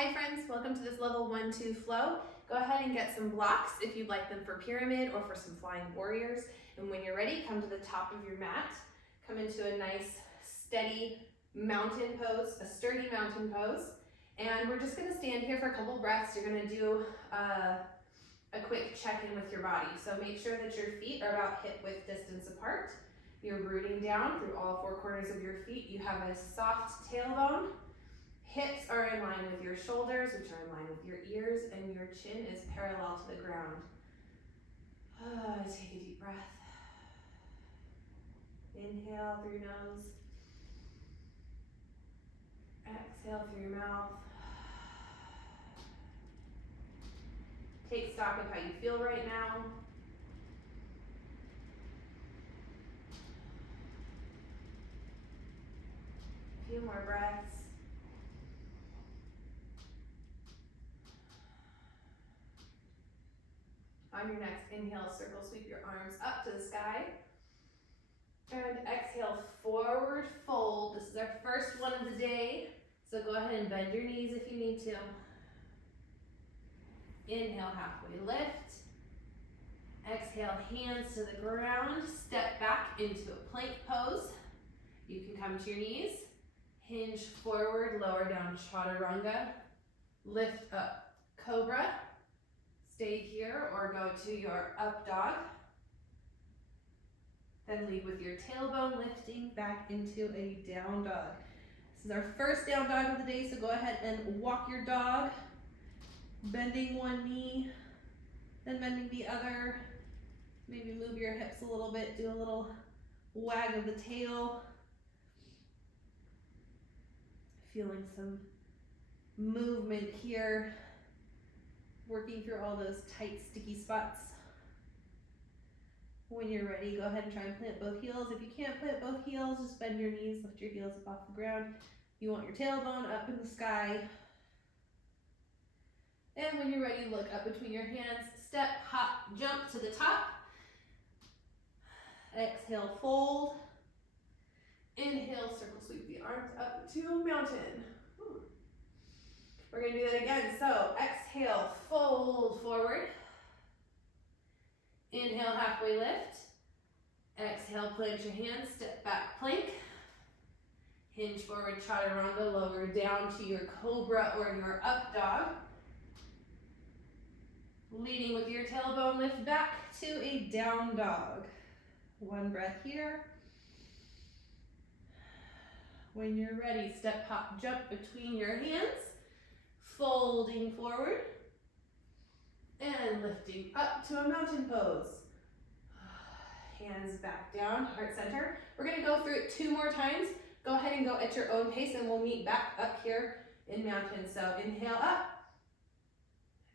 Hi friends, welcome to this level 1-2 flow. Go ahead and get some blocks if you'd like them for pyramid or for some flying warriors. And when you're ready, come to the top of your mat. Come into a nice, steady mountain pose, a sturdy mountain pose. And we're just gonna stand here for a couple breaths. You're gonna do a quick check-in with your body. So make sure that your feet are about hip-width distance apart. You're rooting down through all four corners of your feet. You have a soft tailbone. Hips are in line with your shoulders, which are in line with your ears, and your chin is parallel to the ground. Take a deep breath. Inhale through your nose. Exhale through your mouth. Take stock of how you feel right now. A few more breaths. On your next inhale, circle sweep your arms up to the sky. And exhale, forward fold. This is our first one of the day. So go ahead and bend your knees if you need to. Inhale, halfway lift. Exhale, hands to the ground. Step back into a plank pose. You can come to your knees. Hinge forward, lower down chaturanga. Lift up, cobra. Stay here or go to your up dog. Then lead with your tailbone lifting back into a down dog. This is our first down dog of the day, so go ahead and walk your dog, bending one knee, then bending the other. Maybe move your hips a little bit, do a little wag of the tail. Feeling some movement here. Working through all those tight, sticky spots. When you're ready, go ahead and try and plant both heels. If you can't plant both heels, just bend your knees, lift your heels up off the ground. You want your tailbone up in the sky. And when you're ready, look up between your hands, step, hop, jump to the top. Exhale, fold. Inhale, circle sweep the arms up to mountain. We're gonna do that again. So exhale, fold forward. Inhale, halfway lift. Exhale, plant your hands, step back plank. Hinge forward, chaturanga, lower down to your cobra or your up dog. Leading with your tailbone, lift back to a down dog. One breath here. When you're ready, step, hop, jump between your hands. Folding forward and lifting up to a mountain pose. Hands back down, heart center. We're gonna go through it 2 more times. Go ahead and go at your own pace and we'll meet back up here in mountain. So inhale up,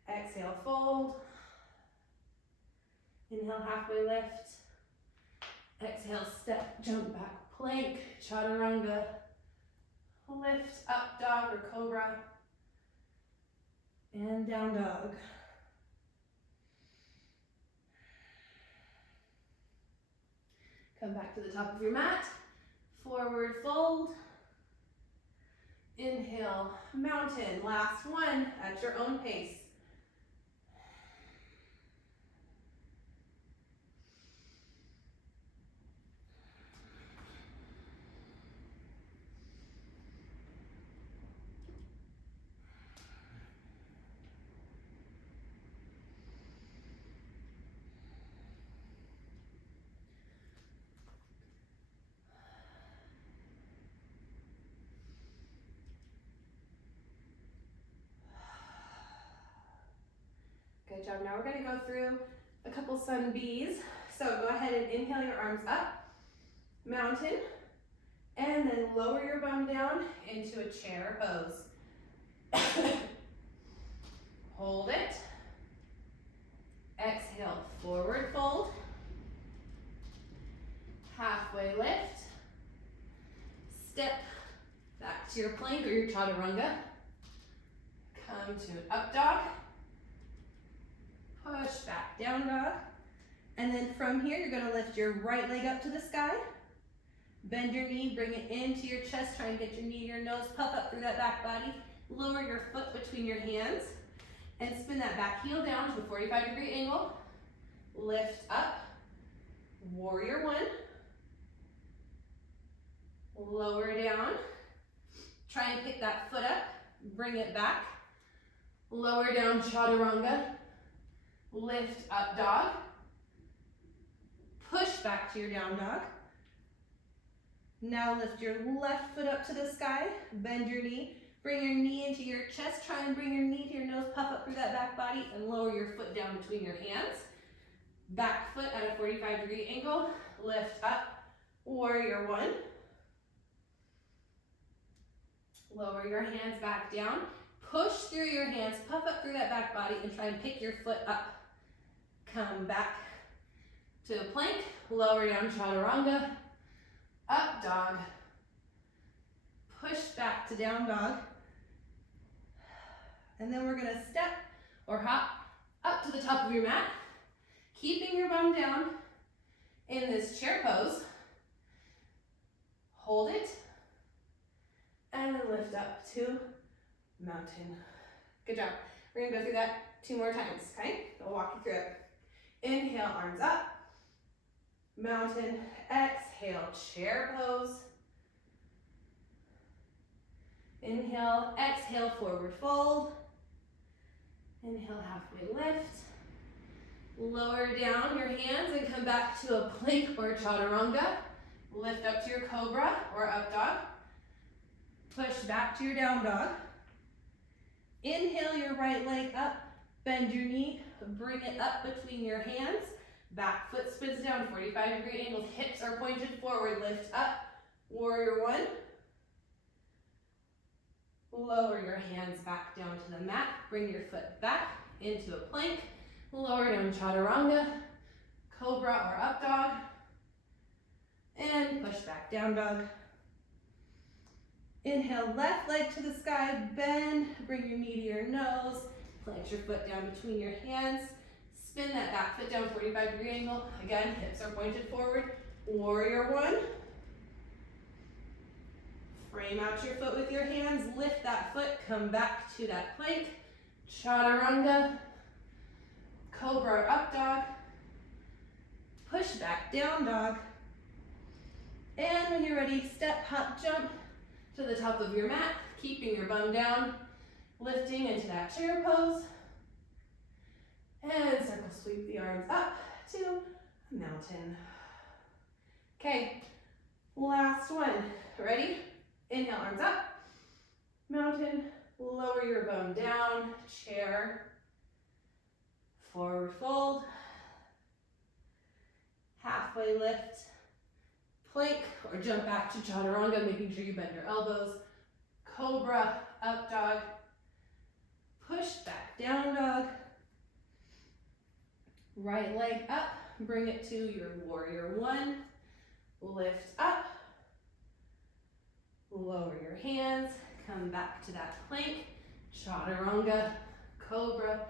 exhale fold. Inhale, halfway lift. Exhale, step, jump back, plank, chaturanga. Lift, up dog or cobra. And down dog. Come back to the top of your mat. Forward fold. Inhale, mountain. Last one at your own pace. Good job. Now we're going to go through a couple sun bees. So go ahead and inhale your arms up, mountain, and then lower your bum down into a chair pose. Hold it. Exhale, forward fold. Halfway lift. Step back to your plank or your chaturanga. Come to an up dog. Push back, down dog. And then from here, you're gonna lift your right leg up to the sky. Bend your knee, bring it into your chest. Try and get your knee to your nose, puff up through that back body. lower your foot between your hands and spin that back heel down to a 45-degree angle. Lift up, warrior one. Lower down, try and pick that foot up, bring it back. Lower down, chaturanga. Lift up, dog. Push back to your down dog. Now lift your left foot up to the sky, bend your knee, bring your knee into your chest, try and bring your knee to your nose, puff up through that back body, and lower your foot down between your hands. Back foot at a 45-degree angle, lift up, warrior one. Lower your hands back down, push through your hands, puff up through that back body, and try and pick your foot up. Come back to a plank, lower down, chaturanga, up dog, push back to down dog, and then we're gonna step or hop up to the top of your mat, keeping your bum down in this chair pose. Hold it, and then lift up to mountain. Good job. We're gonna go through that 2 more times, okay? I'll walk you through it. Inhale, arms up, mountain, exhale, chair pose. Inhale, exhale, forward fold. Inhale, halfway lift. Lower down your hands and come back to a plank or chaturanga. Lift up to your cobra or up dog. Push back to your down dog. Inhale your right leg up, bend your knee, bring it up between your hands. Back foot spins down, 45-degree angles, hips are pointed forward, lift up, warrior one. Lower your hands back down to the mat, bring your foot back into a plank, lower down chaturanga, cobra or up dog, and push back down dog. Inhale, left leg to the sky, bend, bring your knee to your nose, plant your foot down between your hands, spin that back foot down, 45-degree angle. Again, hips are pointed forward, warrior one. Frame out your foot with your hands, lift that foot, come back to that plank, chaturanga, cobra or up dog, push back down dog, and when you're ready, step, hop, jump to the top of your mat, keeping your bum down, lifting into that chair pose, and circle sweep the arms up to a mountain. Okay, last one, ready? Inhale, arms up, mountain, lower your bum down, chair, forward fold, halfway lift, plank or jump back to chaturanga, making sure you bend your elbows, cobra, up dog, push back down dog, right leg up, bring it to your warrior one, lift up, lower your hands, come back to that plank, chaturanga, cobra,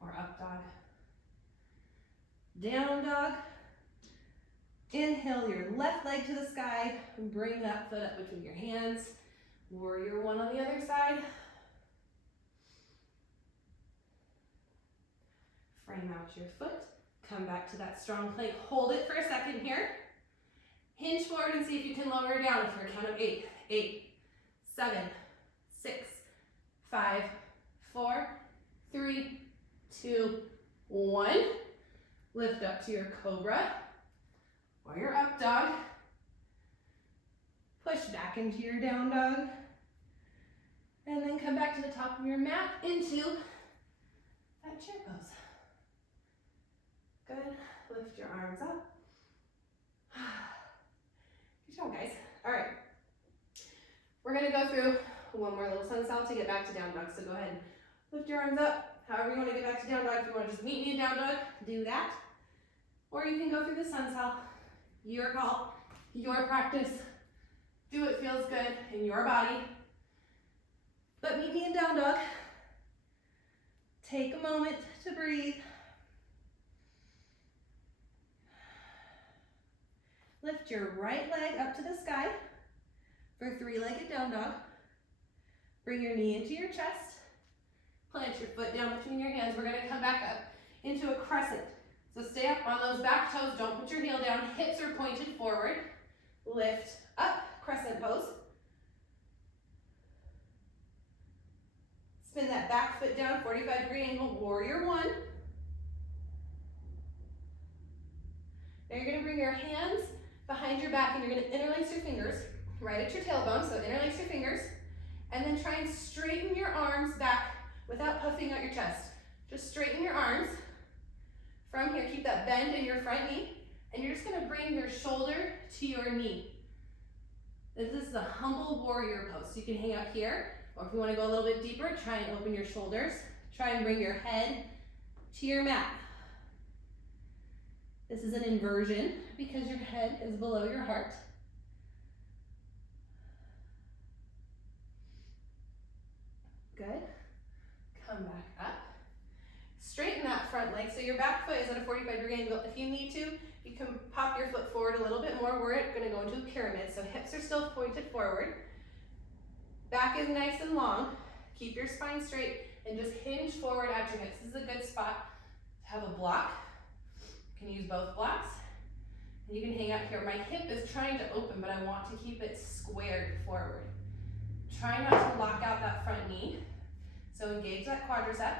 or up dog. Down dog. Inhale your left leg to the sky, bring that foot up between your hands, warrior one on the other side. Frame out your foot, come back to that strong plank, hold it for a second here. Hinge forward and see if you can lower it down for a count of 8. 8, 7, 6, 5, 4, 3, 2, 1. Lift up to your cobra or your up dog. Push back into your down dog. And then come back to the top of your mat into that chair pose. Good. Lift your arms up. Good job, guys. All right. We're going to go through one more little sun salve to get back to down dog. So go ahead and lift your arms up. However you want to get back to down dog. If you want to just meet me in down dog, do that. Or you can go through the sun salve. Your call, your practice. Do what feels good in your body. But meet me in down dog. Take a moment to breathe. Lift your right leg up to the sky for 3-legged down dog. Bring your knee into your chest. Plant your foot down between your hands. We're gonna come back up into a crescent. So stay up on those back toes. Don't put your heel down. Hips are pointed forward. Lift up, crescent pose. Spin that back foot down, 45-degree angle, warrior one. Now you're gonna bring your hands behind your back and you're gonna interlace your fingers right at your tailbone. So interlace your fingers and then try and straighten your arms back without puffing out your chest. Just straighten your arms. From here, keep that bend in your front knee, and you're just gonna bring your shoulder to your knee. This is the humble warrior pose. So you can hang out here, or if you wanna go a little bit deeper, try and open your shoulders. Try and bring your head to your mat. This is an inversion because your head is below your heart. Good. Come back up. Straighten that front leg. So your back foot is at a 45-degree angle. If you need to, you can pop your foot forward a little bit more. We're going to go into a pyramid. So hips are still pointed forward. Back is nice and long. Keep your spine straight and just hinge forward at your hips. This is a good spot to have a block. You can use both blocks. And you can hang out here. My hip is trying to open, but I want to keep it squared forward. Try not to lock out that front knee. So engage that quadricep.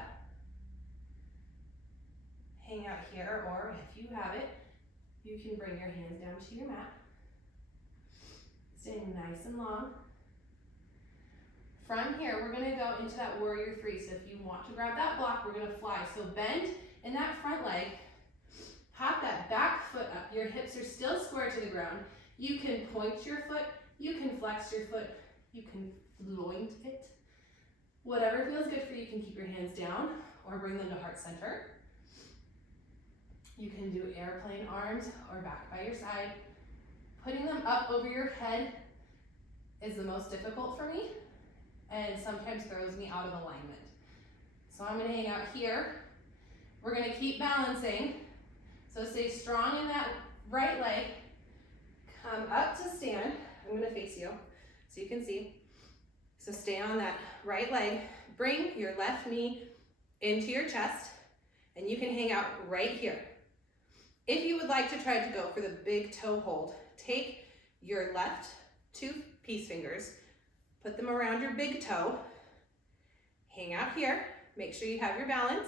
Hang out here, or if you have it, you can bring your hands down to your mat. Staying nice and long. From here, we're gonna go into that warrior three. So if you want to grab that block, we're gonna fly. So bend in that front leg, pop that back foot up. Your hips are still square to the ground. You can point your foot, you can flex your foot, you can floint it. Whatever feels good for you, you can keep your hands down or bring them to heart center. You can do airplane arms or back by your side. Putting them up over your head is the most difficult for me and sometimes throws me out of alignment. So I'm gonna hang out here. We're gonna keep balancing. So stay strong in that right leg. Come up to stand. I'm gonna face you so you can see. So stay on that right leg. Bring your left knee into your chest and you can hang out right here. If you would like to try to go for the big toe hold, take your left two peace fingers, put them around your big toe, hang out here, make sure you have your balance,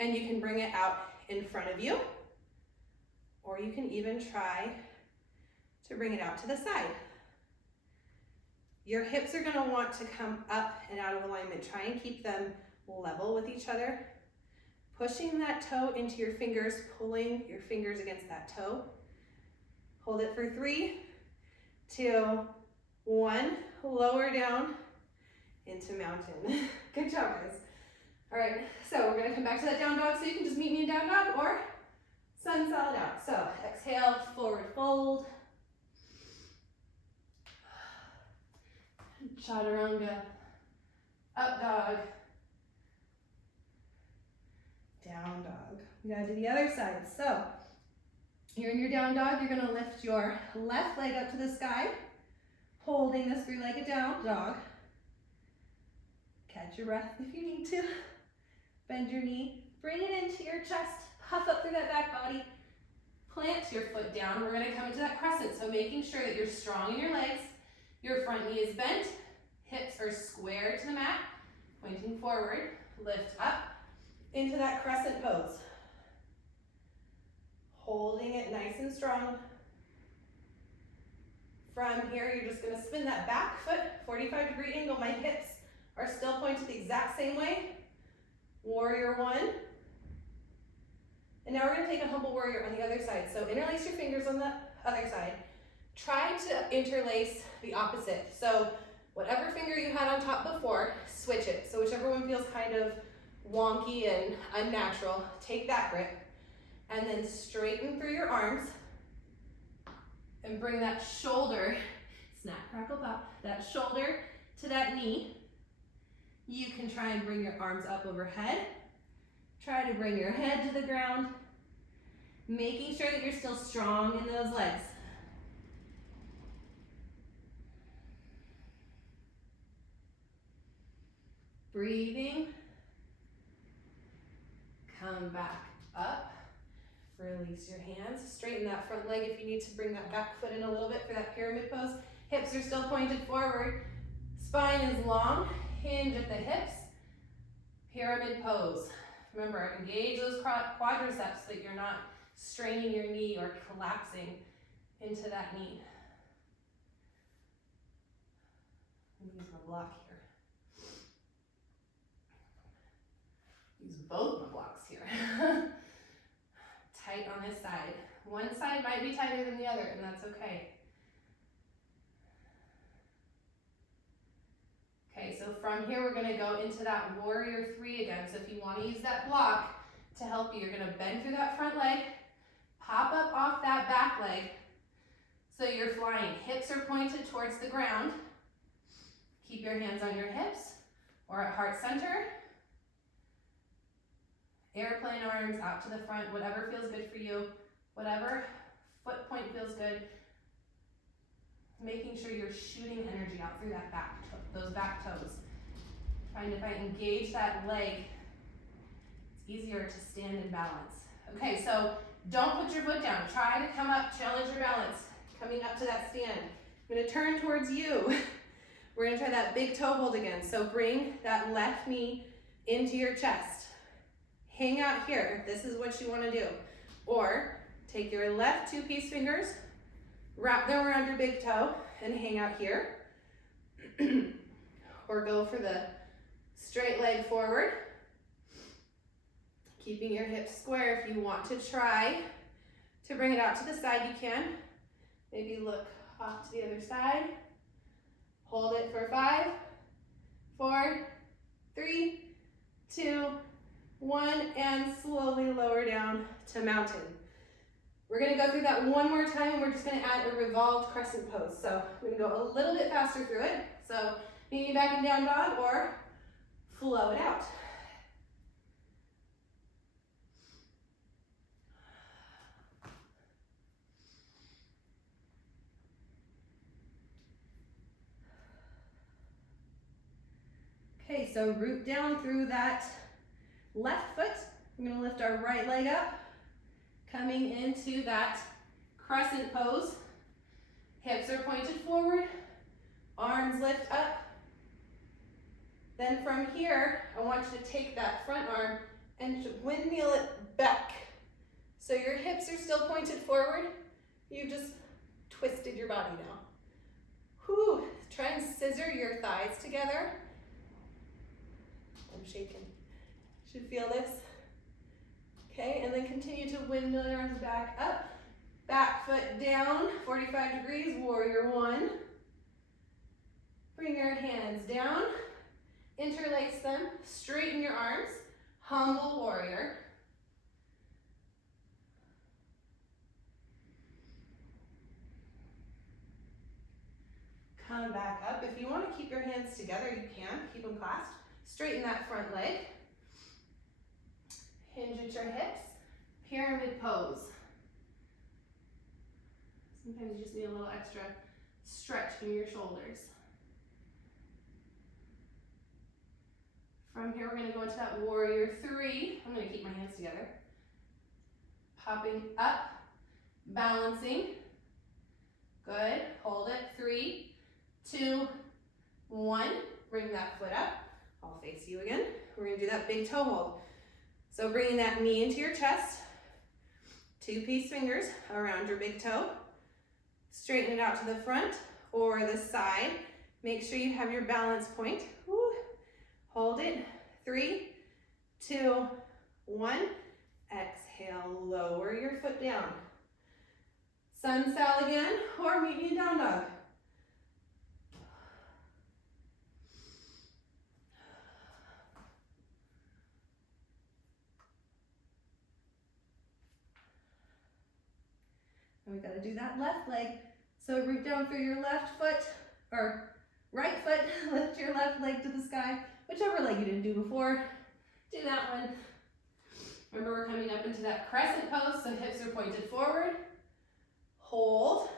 and you can bring it out in front of you, or you can even try to bring it out to the side. Your hips are gonna want to come up and out of alignment. Try and keep them level with each other. Pushing that toe into your fingers, pulling your fingers against that toe. Hold it for 3, 2, 1. Lower down into mountain. Good job, guys. All right, so we're gonna come back to that down dog, so you can just meet me in down dog or sun salad out. So exhale, forward fold. Chaturanga, up dog, down dog. We gotta do the other side. So you're in your down dog, you're gonna lift your left leg up to the sky, holding this 3-legged down dog. Catch your breath if you need to. Bend your knee, bring it into your chest, puff up through that back body, plant your foot down. We're gonna come into that crescent, so making sure that you're strong in your legs, your front knee is bent, hips are square to the mat, pointing forward, lift up into that crescent pose. Holding it nice and strong. From here, you're just gonna spin that back foot, 45-degree angle. My hips are still pointed the exact same way. Warrior one. And now we're gonna take a humble warrior on the other side. So interlace your fingers on the other side. Try to interlace the opposite. So whatever finger you had on top before, switch it. So whichever one feels kind of wonky and unnatural, take that grip and then straighten through your arms and bring that shoulder, snap, crackle, pop, that shoulder to that knee. You can try and bring your arms up overhead. Try to bring your head to the ground, making sure that you're still strong in those legs. Breathing. Come back up. Release your hands. Straighten that front leg if you need to bring that back foot in a little bit for that pyramid pose. Hips are still pointed forward. Spine is long. Hinge at the hips. Pyramid pose. Remember, engage those quadriceps so that you're not straining your knee or collapsing into that knee. Use my block here. Use both my blocks here. Tight on this side. One side might be tighter than the other, and that's okay. Okay, so from here we're gonna go into that warrior three again. So if you wanna use that block to help you, you're gonna bend through that front leg, pop up off that back leg, so you're flying. Hips are pointed towards the ground. Keep your hands on your hips or at heart center. Airplane arms out to the front, whatever feels good for you, whatever foot point feels good. Making sure you're shooting energy out through that those back toes. Trying to engage that leg. It's easier to stand and balance. Okay, so don't put your foot down. Try to come up, challenge your balance. Coming up to that stand. I'm gonna turn towards you. We're gonna try that big toe hold again. So bring that left knee into your chest. Hang out here if this is what you wanna do. Or take your left two-piece fingers, wrap them around your big toe and hang out here. Or go for the straight leg forward. Keeping your hips square. If you want to try to bring it out to the side, you can. Maybe look off to the other side. Hold it for 5, 4, 3, 2, 1, and slowly lower down to mountain. We're gonna go through that one more time, and we're just gonna add a revolved crescent pose. So we're gonna go a little bit faster through it. So meet me back in down dog or flow it out. Okay, so root down through that left foot. We're gonna lift our right leg up, coming into that crescent pose. Hips are pointed forward, arms lift up. Then from here, I want you to take that front arm and windmill it back. So your hips are still pointed forward. You've just twisted your body now. Whew, try and scissor your thighs together. I'm shaking. Should feel this. Okay, and then continue to windmill your arms back up. Back foot down, 45 degrees, warrior one. Bring your hands down, interlace them, straighten your arms, humble warrior. Come back up. If you want to keep your hands together, you can. Keep them clasped. Straighten that front leg. Hinge at your hips. Pyramid pose. Sometimes you just need a little extra stretch in your shoulders. From here, we're going to go into that warrior three. I'm going to keep my hands together. Popping up, balancing. Good. Hold it. 3, 2, 1. Bring that foot up. I'll face you again. We're going to do that big toe hold. So bringing that knee into your chest. Two-piece fingers around your big toe. Straighten it out to the front or the side. Make sure you have your balance point. Woo. Hold it. 3, 2, 1. Exhale, lower your foot down. Sun sal again, or meet me in down dog. And we gotta do that left leg. So root down through your left foot, or right foot, lift your left leg to the sky. Whichever leg you didn't do before, do that one. Remember, we're coming up into that crescent pose, so hips are pointed forward. Hold.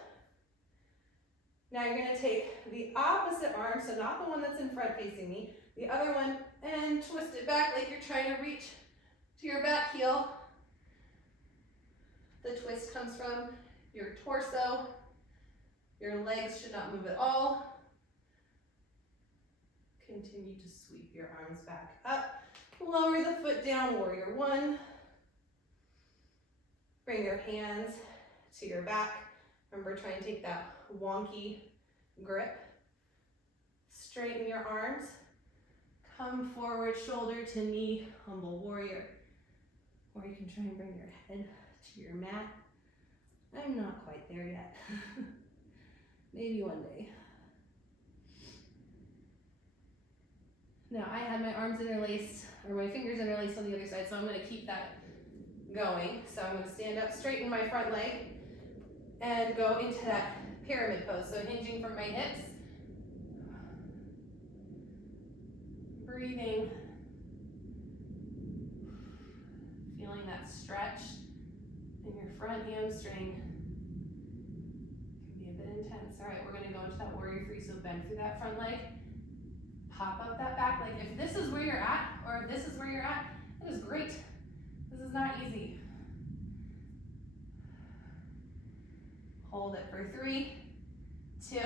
Now you're gonna take the opposite arm, so not the one that's in front facing me, the other one, and twist it back like you're trying to reach to your back heel. The twist comes from your torso. Your legs should not move at all. Continue to sweep your arms back up. Lower the foot down, warrior one. Bring your hands to your back. Remember, try and take that wonky grip. Straighten your arms. Come forward, shoulder to knee, humble warrior. Or you can try and bring your head to your mat. I'm not quite there yet. Maybe one day. Now I had my arms interlaced, or my fingers interlaced on the other side, so I'm going to keep that going. So I'm going to stand up, straighten my front leg, and go into that pyramid pose. So hinging from my hips. Breathing. Feeling that stretch in your front hamstring. Can be a bit intense. All right, we're going to go into that warrior three, so bend through that front leg. Pop up that back leg. If this is where you're at, or if this is where you're at, that is great. This is not easy. Hold it for 3, 2,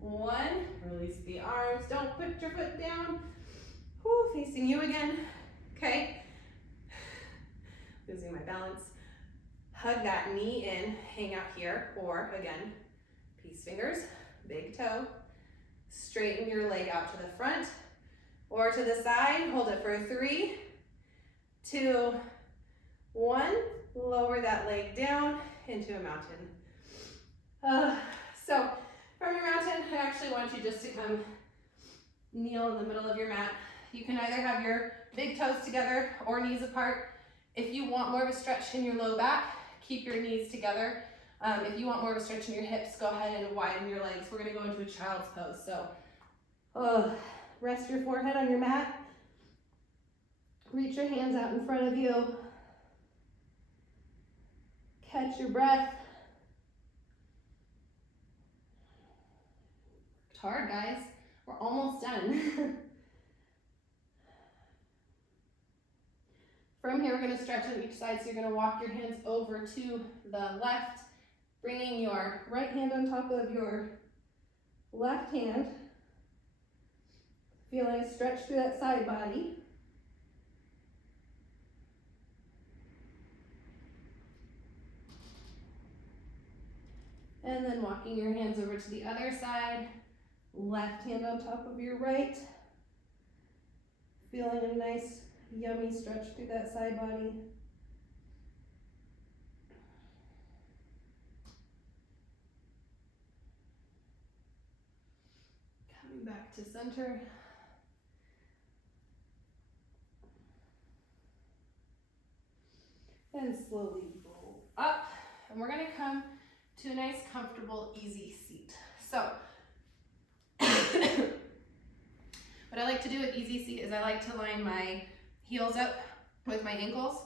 1. Release the arms. Don't put your foot down. Whew, facing you again. Okay. Losing my balance. Hug that knee in, hang out here, or again, peace fingers, big toe. Straighten your leg out to the front or to the side. Hold it for 3, 2, 1. Lower that leg down into a mountain. So from your mountain, I actually want you just to come kneel in the middle of your mat. You can either have your big toes together or knees apart. If you want more of a stretch in your low back, keep your knees together. If you want more of a stretch in your hips, go ahead and widen your legs. We're going to go into a child's pose. So rest your forehead on your mat. Reach your hands out in front of you. Catch your breath. Worked hard, guys. We're almost done. From here, we're going to stretch on each side. So you're going to walk your hands over to the left, bringing your right hand on top of your left hand. Feeling a stretch through that side body. And then walking your hands over to the other side. Left hand on top of your right. Feeling a nice, yummy stretch through that side body. Coming back to center. And slowly roll up. And we're going to come to a nice, comfortable, easy seat. So, what I like to do with easy seat is I like to line my heels up with my ankles.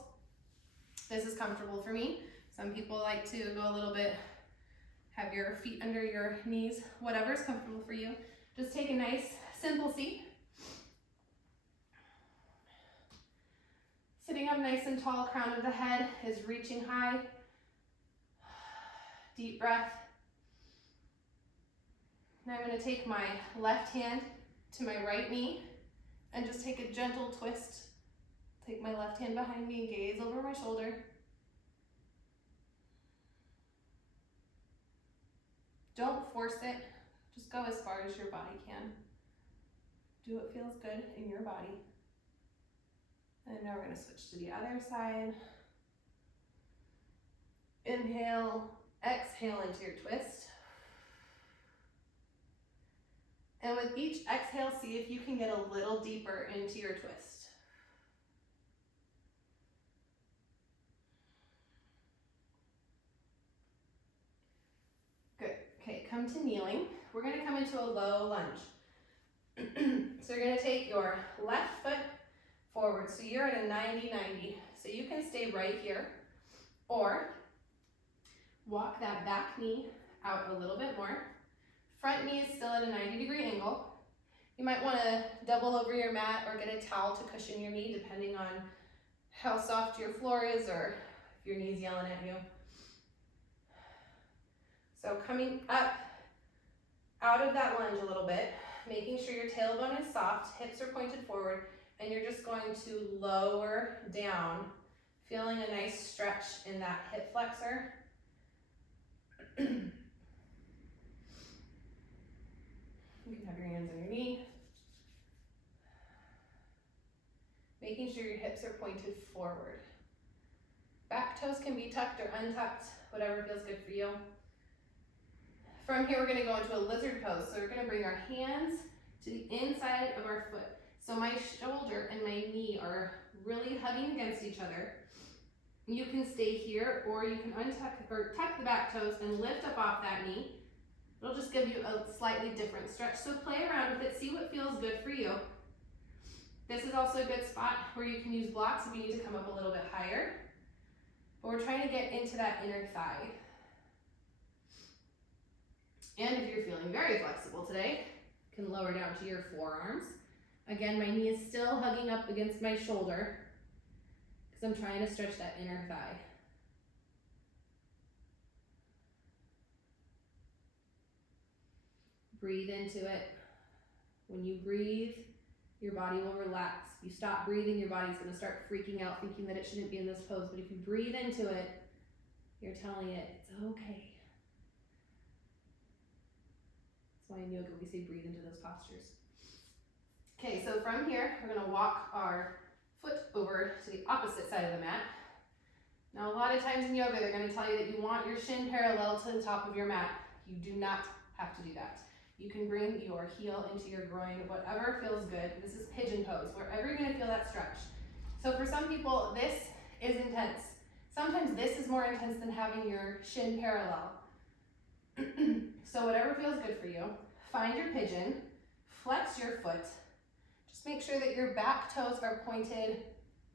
This is comfortable for me. Some people like to go a little bit, have your feet under your knees, whatever's comfortable for you. Just take a nice, simple seat. Sitting up nice and tall, crown of the head is reaching high. Deep breath. Now I'm going to take my left hand to my right knee and just take a gentle twist. Take my left hand behind me and gaze over my shoulder. Don't force it. Just go as far as your body can. Do what feels good in your body. And now we're going to switch to the other side. Inhale, exhale into your twist. And with each exhale, see if you can get a little deeper into your twist. Good. Okay, come to kneeling. We're going to come into a low lunge. So you're going to take your left foot forward. So you're at a 90-90. So you can stay right here. Or walk that back knee out a little bit more. Front knee is still at a 90-degree angle. You might want to double over your mat or get a towel to cushion your knee depending on how soft your floor is or if your knee's yelling at you. So coming up out of that lunge a little bit, making sure your tailbone is soft, hips are pointed forward, and you're just going to lower down, feeling a nice stretch in that hip flexor. You can have your hands on your knee. Making sure your hips are pointed forward. Back toes can be tucked or untucked, whatever feels good for you. From here, we're gonna go into a lizard pose. So we're gonna bring our hands to the inside of our foot. So my shoulder and my knee are really hugging against each other. You can stay here, or you can untuck or tuck the back toes and lift up off that knee. It'll just give you a slightly different stretch. So play around with it, see what feels good for you. This is also a good spot where you can use blocks if you need to come up a little bit higher. But we're trying to get into that inner thigh. And if you're feeling very flexible today, you can lower down to your forearms. Again, my knee is still hugging up against my shoulder because I'm trying to stretch that inner thigh. Breathe into it. When you breathe, your body will relax. If you stop breathing, your body's going to start freaking out, thinking that it shouldn't be in this pose. But if you breathe into it, you're telling it it's okay. That's why in yoga we say breathe into those postures. Okay, so from here, we're going to walk our foot over to the opposite side of the mat. Now, a lot of times in yoga, they're going to tell you that you want your shin parallel to the top of your mat. You do not have to do that. You can bring your heel into your groin, whatever feels good. This is pigeon pose, wherever you're going to feel that stretch. So for some people, this is intense. Sometimes this is more intense than having your shin parallel. So whatever feels good for you, find your pigeon, flex your foot. Just make sure that your back toes are pointed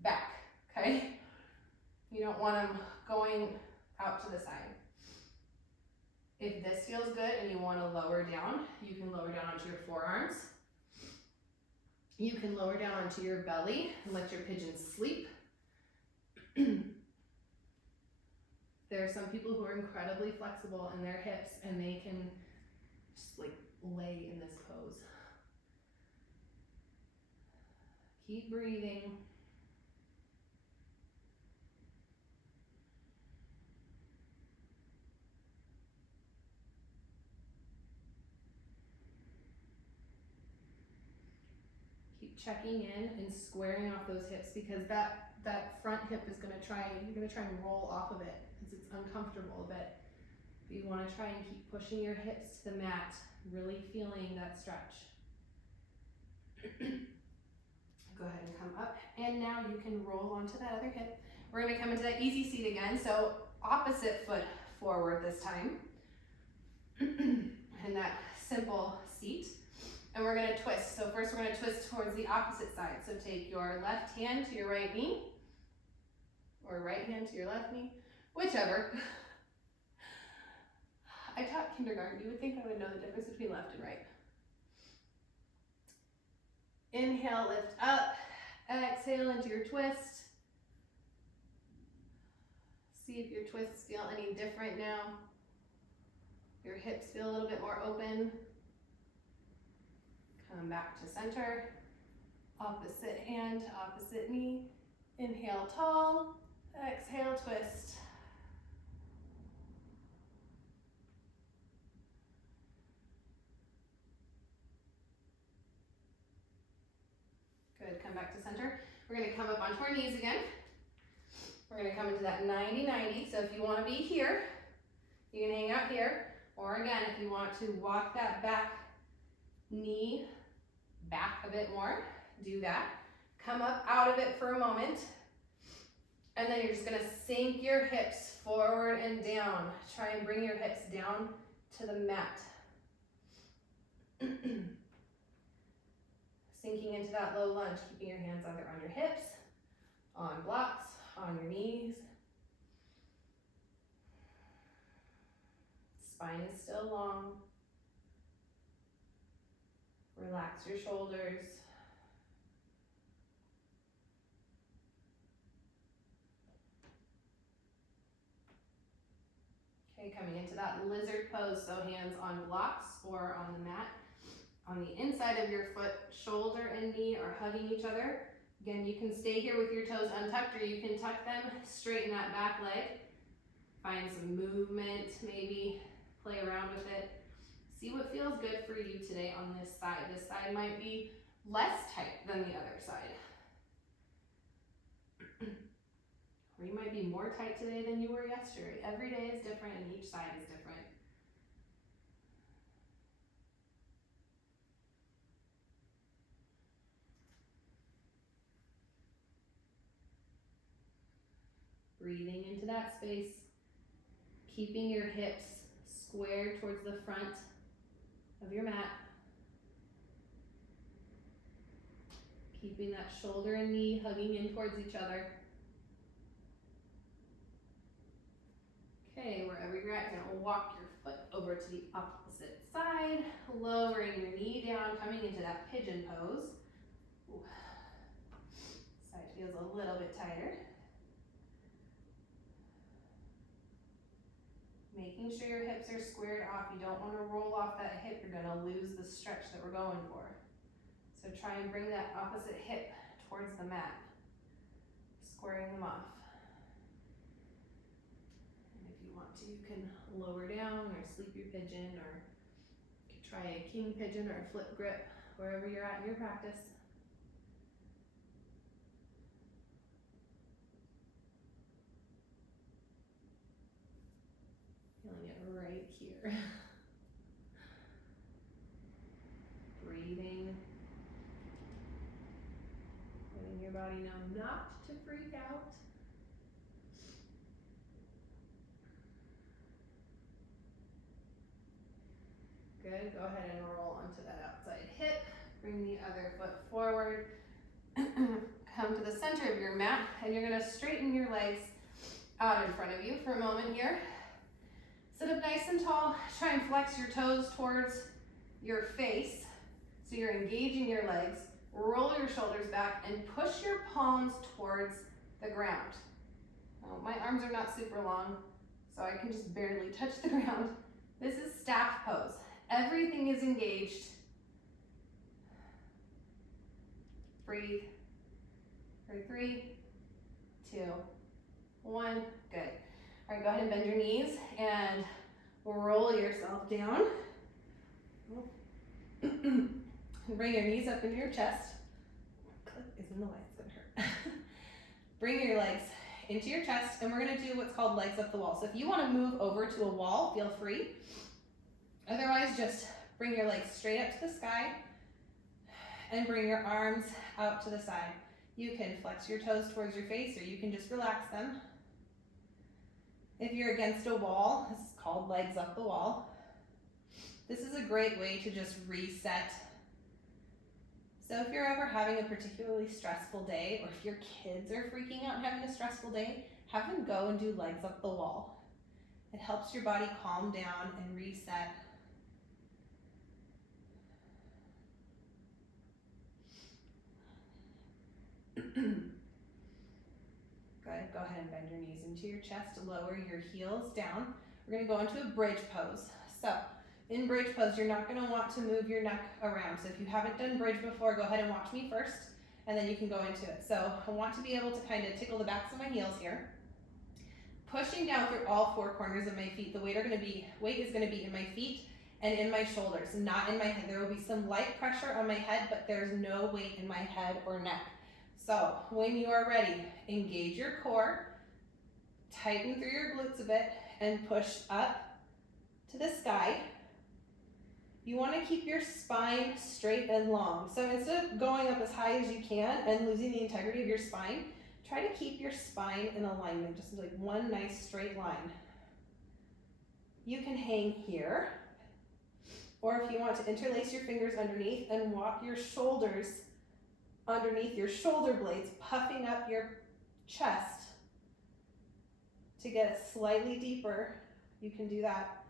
back, okay? You don't want them going out to the side. If this feels good and you want to lower down, you can lower down onto your forearms. You can lower down onto your belly and let your pigeon sleep. There are some people who are incredibly flexible in their hips and they can just like lay in this pose. Keep breathing. Checking in and squaring off those hips because that front hip is going to try, you're going to try and roll off of it because it's uncomfortable a bit. But you want to try and keep pushing your hips to the mat, really feeling that stretch. Go ahead and come up, and now you can roll onto that other hip. We're going to come into that easy seat again, so opposite foot forward this time. And that simple seat. And we're going to twist. So first we're going to twist towards the opposite side. So take your left hand to your right knee, or right hand to your left knee, whichever. I taught kindergarten. You would think I would know the difference between left and right. Inhale, lift up. Exhale into your twist. See if your twists feel any different now. Your hips feel a little bit more open. Come back to center. Opposite hand, opposite knee. Inhale, tall. Exhale, twist. Good, come back to center. We're going to come up onto our knees again. We're going to come into that 90-90. So if you want to be here, you can hang out here. Or again, if you want to walk that back knee back a bit more, do that. Come up out of it for a moment. And then you're just going to sink your hips forward and down. Try and bring your hips down to the mat. Sinking into that low lunge, keeping your hands either on your hips, on blocks, on your knees. Spine is still long. Relax your shoulders. Okay, coming into that lizard pose, so hands on blocks or on the mat. On the inside of your foot, shoulder and knee are hugging each other. Again, you can stay here with your toes untucked, or you can tuck them, straighten that back leg. Find some movement, maybe play around with it. See what feels good for you today on this side. This side might be less tight than the other side. Or you might be more tight today than you were yesterday. Every day is different and each side is different. Breathing into that space, keeping your hips squared towards the front of your mat. Keeping that shoulder and knee hugging in towards each other. Okay, wherever you're at, you're gonna walk your foot over to the opposite side, lowering your knee down, coming into that pigeon pose. Ooh. Side feels a little bit tighter. Making sure your hips are squared off. You don't want to roll off that hip. You're going to lose the stretch that we're going for. So try and bring that opposite hip towards the mat, squaring them off. And if you want to, you can lower down or sleep your pigeon, or you can try a king pigeon or a flip grip, wherever you're at in your practice. Feeling it right here. Breathing. Letting your body know not to freak out. Good, go ahead and roll onto that outside hip. Bring the other foot forward. Come to the center of your mat, and you're gonna straighten your legs out in front of you for a moment here. Sit up nice and tall. Try and flex your toes towards your face. So you're engaging your legs. Roll your shoulders back and push your palms towards the ground. Now, my arms are not super long, so I can just barely touch the ground. This is staff pose. Everything is engaged. Breathe. For 3, 2, 1. Good. All right, go ahead and bend your knees and roll yourself down. Bring your knees up into your chest. Clip is in the way, it's gonna hurt. Bring your legs into your chest, and we're gonna do what's called legs up the wall. So if you wanna move over to a wall, feel free. Otherwise, just bring your legs straight up to the sky and bring your arms out to the side. You can flex your toes towards your face, or you can just relax them. If you're against a wall, this is called legs up the wall. This is a great way to just reset. So if you're ever having a particularly stressful day, or if your kids are freaking out and having a stressful day, have them go and do legs up the wall. It helps your body calm down and reset. Good, go ahead and bend your knees into your chest, lower your heels down. We're gonna go into a bridge pose. So in bridge pose, you're not gonna want to move your neck around. So if you haven't done bridge before, go ahead and watch me first, and then you can go into it. So I want to be able to kind of tickle the backs of my heels here. Pushing down through all 4 corners of my feet. The weight is gonna be in my feet and in my shoulders, not in my head. There will be some light pressure on my head, but there's no weight in my head or neck. So when you are ready, engage your core, tighten through your glutes a bit, and push up to the sky. You want to keep your spine straight and long. So instead of going up as high as you can and losing the integrity of your spine, try to keep your spine in alignment, just like one nice straight line. You can hang here, or if you want to interlace your fingers underneath and walk your shoulders underneath your shoulder blades, puffing up your chest to get it slightly deeper, you can do that.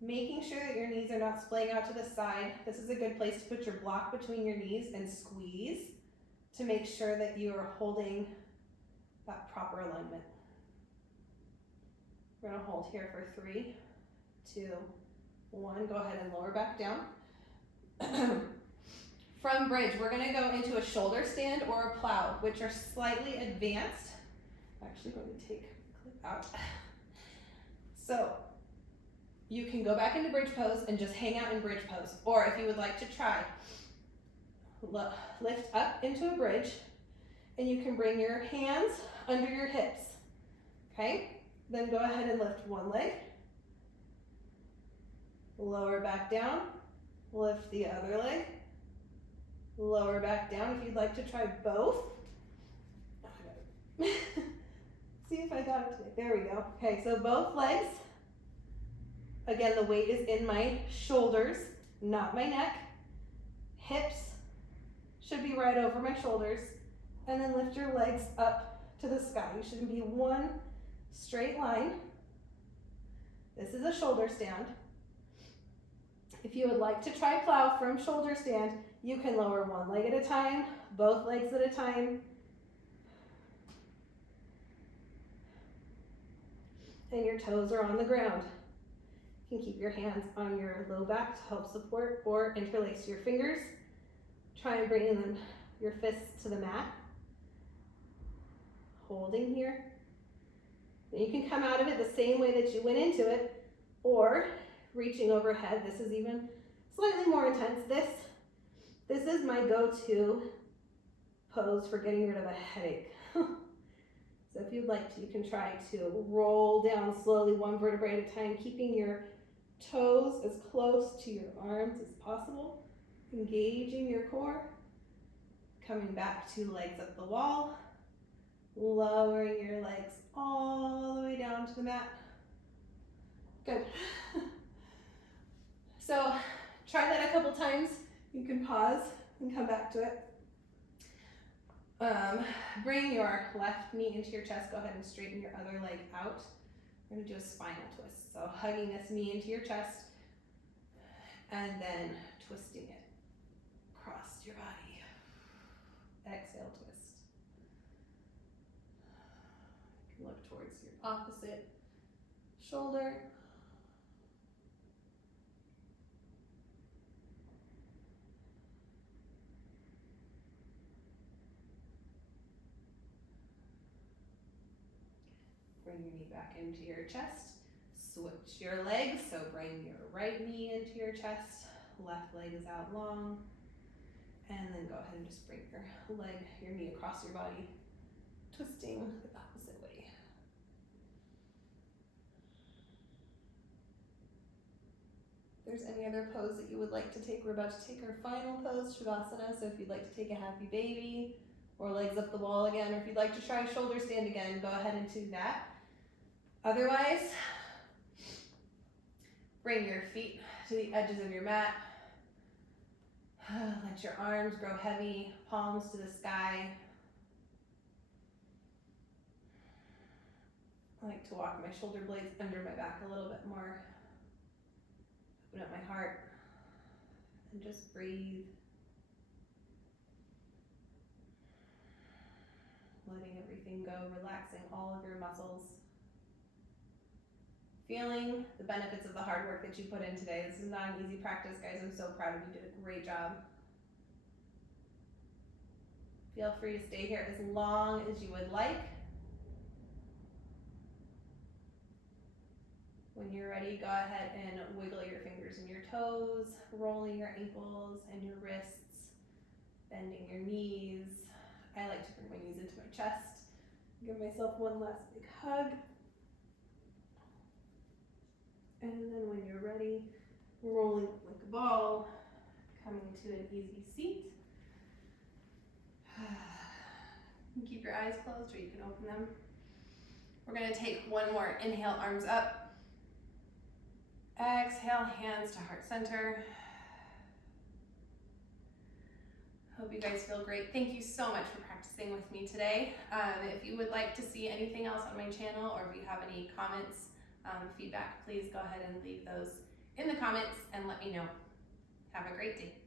Making sure that your knees are not splaying out to the side. This is a good place to put your block between your knees and squeeze to make sure that you are holding that proper alignment. We're gonna hold here for 3, 2, 1. Go ahead and lower back down. From bridge, we're gonna go into a shoulder stand or a plow, which are slightly advanced. I'm actually going to take a clip out. So you can go back into bridge pose and just hang out in bridge pose. Or if you would like to try, lift up into a bridge and you can bring your hands under your hips, okay? Then go ahead and lift one leg, lower back down, lift the other leg, lower back down. If you'd like to try both. See if I got it today. There we go. Okay, so both legs. Again, the weight is in my shoulders, not my neck. Hips should be right over my shoulders. And then lift your legs up to the sky. You should be one straight line. This is a shoulder stand. If you would like to try plow from shoulder stand, you can lower one leg at a time, both legs at a time. And your toes are on the ground. You can keep your hands on your low back to help support or interlace your fingers. Try and bring them, your fists to the mat. Holding here. And you can come out of it the same way that you went into it, or reaching overhead. This is even slightly more intense. This is my go-to pose for getting rid of a headache. So if you'd like to, you can try to roll down slowly one vertebrae at a time, keeping your toes as close to your arms as possible, engaging your core, coming back to legs up the wall, lowering your legs all the way down to the mat. Good. So try that a couple times. You can pause and come back to it. Bring your left knee into your chest. Go ahead and straighten your other leg out. We're going to do a spinal twist. So hugging this knee into your chest and then twisting it across your body. Exhale, twist. You can look towards your opposite shoulder. Bring your knee back into your chest. Switch your legs, so bring your right knee into your chest, left leg is out long, and then go ahead and just bring your knee across your body, twisting the opposite way. If there's any other pose that you would like to take, we're about to take our final pose, Shavasana, so if you'd like to take a happy baby, or legs up the wall again, or if you'd like to try shoulder stand again, go ahead and do that. Otherwise, bring your feet to the edges of your mat. Let your arms grow heavy, palms to the sky. I like to walk my shoulder blades under my back a little bit more. Open up my heart and just breathe. Letting everything go, relaxing all of your muscles. Feeling the benefits of the hard work that you put in today. This is not an easy practice, guys. I'm so proud of you. You did a great job. Feel free to stay here as long as you would like. When you're ready, go ahead and wiggle your fingers and your toes, rolling your ankles and your wrists, bending your knees. I like to bring my knees into my chest. Give myself one last big hug. And then when you're ready, rolling up like a ball, coming to an easy seat. You can keep your eyes closed or you can open them. We're going to take one more inhale, arms up. Exhale, hands to heart center. Hope you guys feel great. Thank you so much for practicing with me today. If you would like to see anything else on my channel, or if you have any comments, feedback, please go ahead and leave those in the comments and let me know. Have a great day.